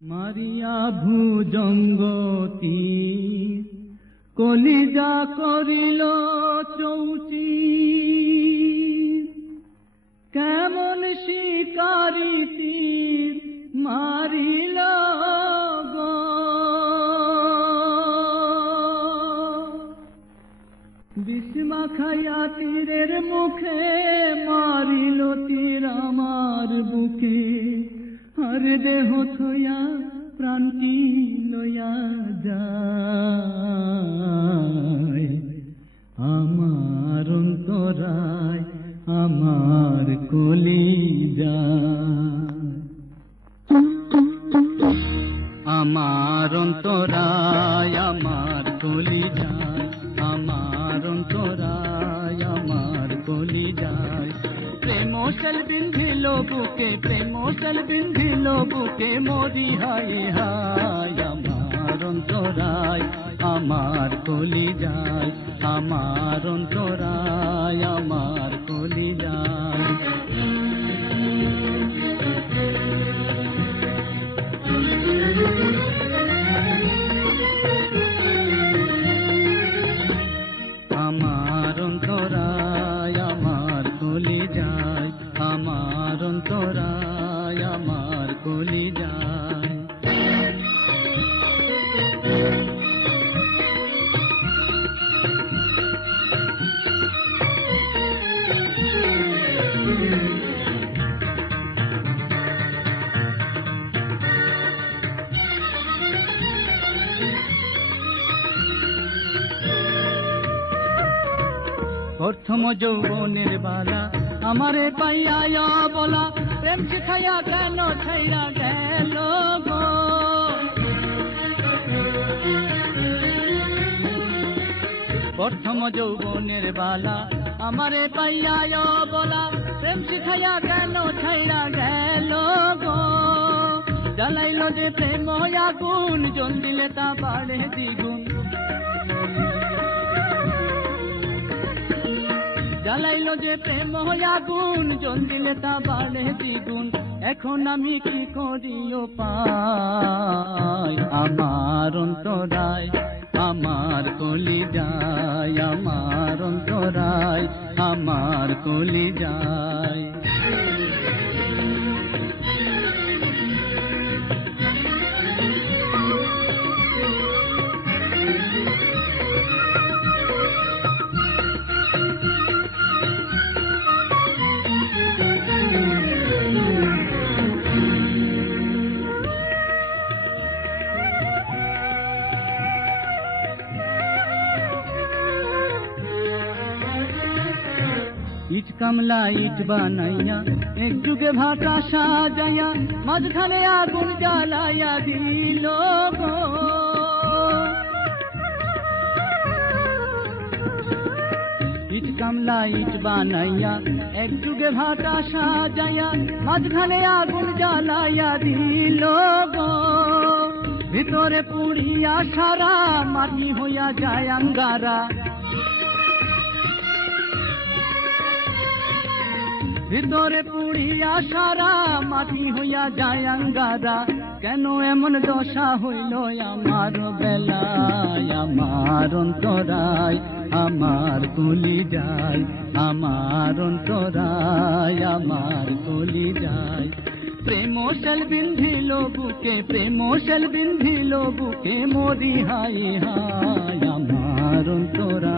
মারিয়া ভুজঙ্গতি কলিজা করিল চৌচি, কেমন শিকারি তীর মারিল গো। বিস্মা খাইয়া তীরের মুখে মারিল তীর আমার বুকে, আর দেহ থইয়া প্রাণটি লইয়া যায়। আমার অন্তরায় আমার কলিজায়, আমার অন্তরায় আমার কলিজায়, আমার অন্তরায় আমার কলিজায়। প্রেমশাল বিন্ধিল বুকে, প্রেমশাল বিন্ধিল বুকে, মরি হায় হায়। আমার অন্তরায় আমার কলিজায়, আমার অন্তরায় আমার কলিজায়। আমার অন্তরায় আমার কলিজায়, আমার অন্তরায় আমার কলিজায়। প্রথম যৌবনের বালা আমারে পাইয়া বলা, প্রেম শিখাইয়া কেন ছাইরা গেল গো। প্রথম যৌবনের বালা আমারে পাইয়া বলা, প্রেম শিখাইয়া কেন ছাইরা গেল গো। জ্বালাইল যে প্রেম আগুন, জল দিলে তা বাড়ে দ্বিগুণ। জ্বালাইল যে প্রেম আগুন, জল দিলে তা বাড়ে দ্বিগুণ। এখন আমি কি করিও পাই, আমার অন্তরায় আমার কলিজায়, আমার অন্তরায় আমার কলিজায়। ইট কামলা ইট বানাইয়া, এক যুগে ভাটা সাজাইয়া, মাঝখানে আগুন জ্বালাইয়া দিল গো। ইট কামলা ইট বানাইয়া, এক যুগে ভাটা সাজাইয়া, মাঝখানে আগুন জ্বালাইয়া দিল গো। ভিতরে পুড়িয়া সারা মাটি হইয়া যায় আঙ্গারা, ভিতরে পুড়িয়া সারা মাটি হইয়া যায় আঙ্গারা। কেন এমন দশা হইল আমার বেলায়, আমার অন্তরায় আমার কলিজায়, আমার অন্তরায় আমার কলিজায়। প্রেমশাল বিন্ধিল বুকে, প্রেমশাল বিন্ধিল বুকে, মরি হায় হায়। আমার অন্তরায়